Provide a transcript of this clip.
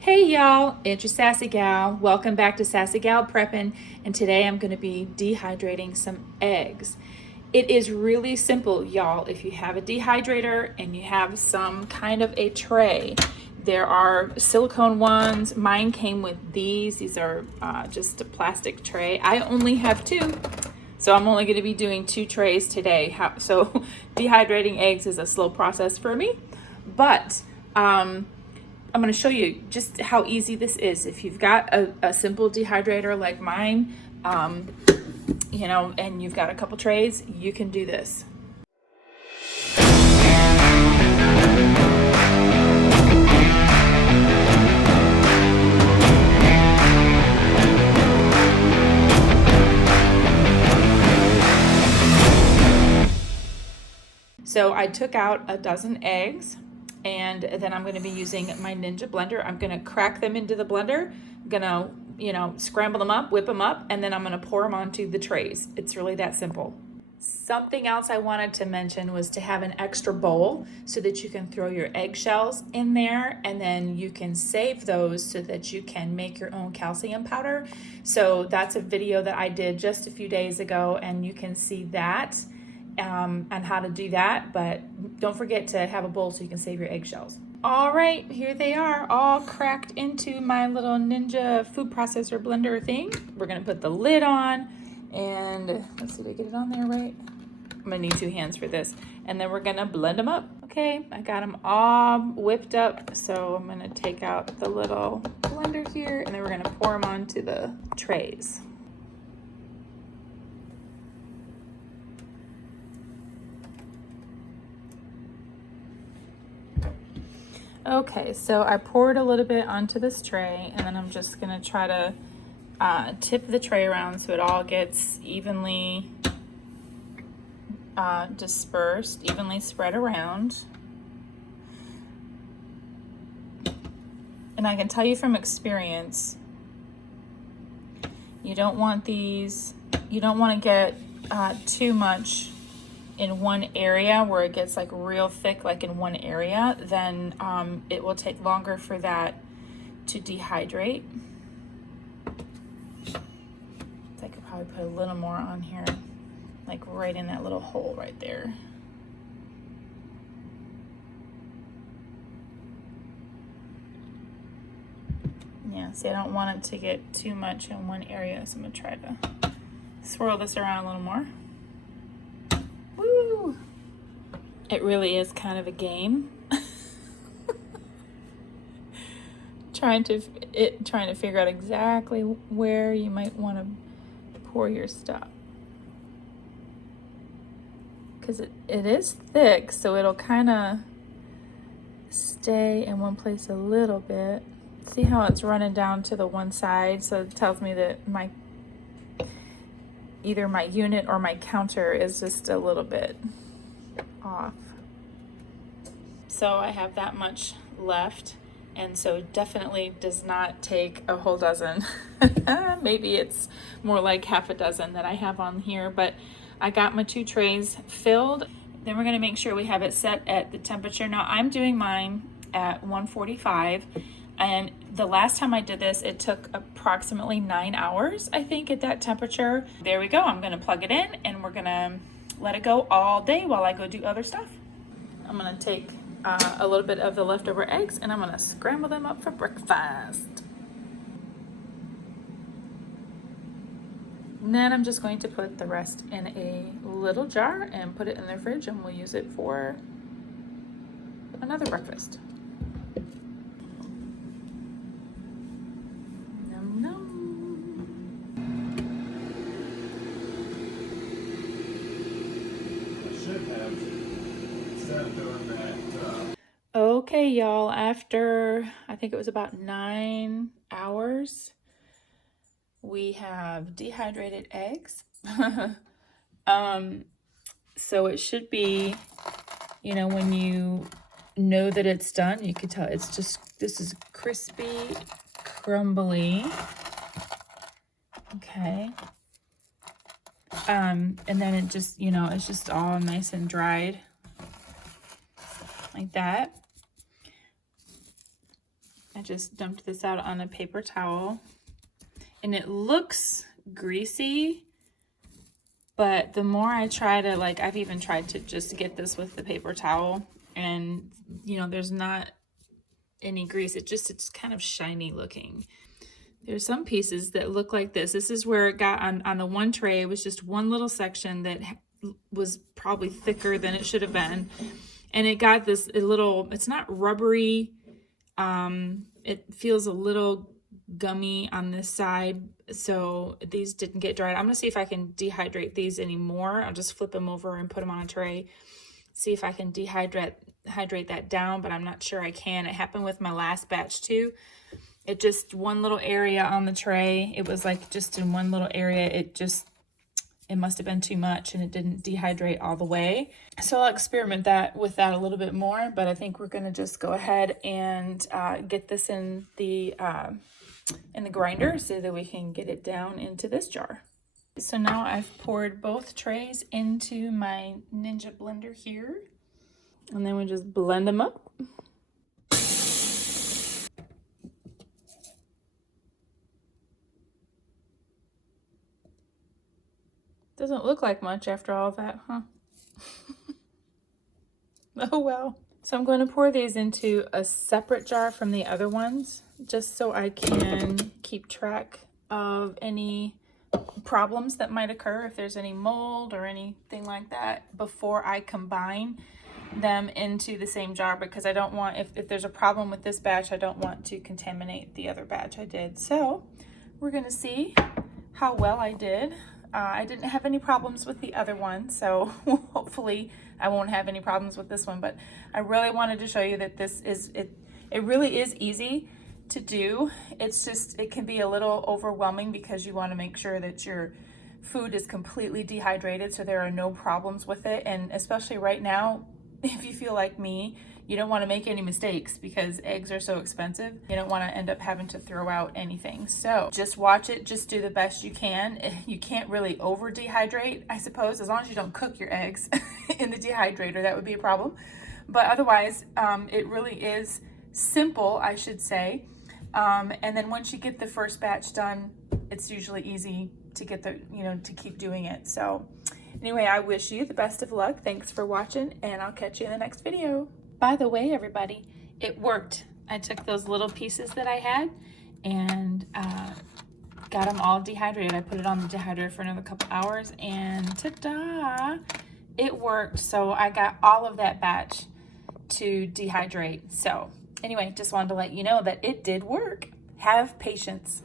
Hey y'all, it's your Sassy Gal. Welcome back to Sassy Gal Preppin', and today I'm going to be dehydrating some eggs. It is really simple, y'all. If you have a dehydrator and you have some kind of a tray, there are silicone ones. Mine came with these. These are just a plastic tray. I only have two, so I'm only going to be doing 2 trays today. So dehydrating eggs is a slow process for me, but I'm going to show you just how easy this is. If you've got a simple dehydrator like mine, and you've got a couple trays, you can do this. So I took out a dozen eggs, and then I'm going to be using my Ninja blender. I'm going to crack them into the blender. I'm going to, scramble them up, whip them up, and then I'm going to pour them onto the trays. It's really that simple. Something else I wanted to mention was to have an extra bowl so that you can throw your eggshells in there, and then you can save those so that you can make your own calcium powder. So that's a video that I did just a few days ago, and you can see that and how to do that, but don't forget to have a bowl so you can save your eggshells. All right, here they are, all cracked into my little Ninja food processor blender thing. We're gonna put the lid on, and let's see, did I get it on there right? I'm gonna need 2 hands for this. And then we're gonna blend them up. Okay, I got them all whipped up, so I'm gonna take out the little blender here, and then we're gonna pour them onto the trays. Okay, so I poured a little bit onto this tray, and then I'm just gonna try to tip the tray around so it all gets evenly dispersed, evenly spread around. And I can tell you from experience, you don't want to get too much in one area where it gets like real thick, like in one area, then it will take longer for that to dehydrate. So I could probably put a little more on here, like right in that little hole right there. Yeah, see, I don't want it to get too much in one area, so I'm gonna try to swirl this around a little more. Woo! It really is kind of a game. trying to figure out exactly where you might want to pour your stuff, because it is thick, so it'll kind of stay in one place a little bit. See how it's running down to the one side, so it tells me that either my unit or my counter is just a little bit off. So I have that much left, and so it definitely does not take a whole dozen. Maybe it's more like half a dozen that I have on here, but I got my 2 trays filled. Then we're gonna make sure we have it set at the temperature. Now I'm doing mine at 145, and the last time I did this, it took approximately 9 hours, I think, at that temperature. There we go. I'm gonna plug it in, and we're gonna let it go all day while I go do other stuff. I'm gonna take a little bit of the leftover eggs, and I'm gonna scramble them up for breakfast. And then I'm just going to put the rest in a little jar and put it in the fridge, and we'll use it for another breakfast. Nom nom. I should have, instead of doing that. Okay, y'all, after I think it was about 9 hours, we have dehydrated eggs. So it should be, when you know that it's done, you can tell this is crispy, crumbly. Okay. And then it just, it's just all nice and dried like that. I just dumped this out on a paper towel, and it looks greasy, but the more I try to, like, I've even tried to just get this with the paper towel, and you know, there's not any grease. It's kind of shiny looking. There's some pieces that look like this. This is where it got on the one tray. It was just one little section that was probably thicker than it should have been. And it got this little, it's not rubbery. It feels a little gummy on this side. So these didn't get dried. I'm gonna see if I can dehydrate these anymore. I'll just flip them over and put them on a tray. See if I can hydrate that down, but I'm not sure I can. It happened with my last batch too. It just, one little area on the tray, it was like just in one little area, it must have been too much and it didn't dehydrate all the way. So I'll experiment with that a little bit more, but I think we're gonna just go ahead and get this in the grinder so that we can get it down into this jar. So now I've poured both trays into my Ninja blender here, and then we just blend them up. Doesn't look like much after all that, huh? Oh well. So I'm going to pour these into a separate jar from the other ones, just so I can keep track of any problems that might occur, if there's any mold or anything like that, before I combine them into the same jar, because I don't want, if there's a problem with this batch, I don't want to contaminate the other batch I did. So we're gonna see how well I did. I didn't have any problems with the other one, so hopefully I won't have any problems with this one, but I really wanted to show you that this is, it really is easy to do. It's just, it can be a little overwhelming because you want to make sure that your food is completely dehydrated so there are no problems with it. And especially right now, if you feel like me, you don't want to make any mistakes because eggs are so expensive. You don't want to end up having to throw out anything. So just watch it, just do the best you can. You can't really over dehydrate, I suppose, as long as you don't cook your eggs in the dehydrator, that would be a problem. But otherwise, it really is simple, I should say. And then once you get the first batch done, it's usually easy to get to keep doing it. So anyway, I wish you the best of luck. Thanks for watching, and I'll catch you in the next video. By the way, everybody, it worked. I took those little pieces that I had and got them all dehydrated. I put it on the dehydrator for another couple hours, and ta-da, it worked. So I got all of that batch to dehydrate. So anyway, just wanted to let you know that it did work. Have patience.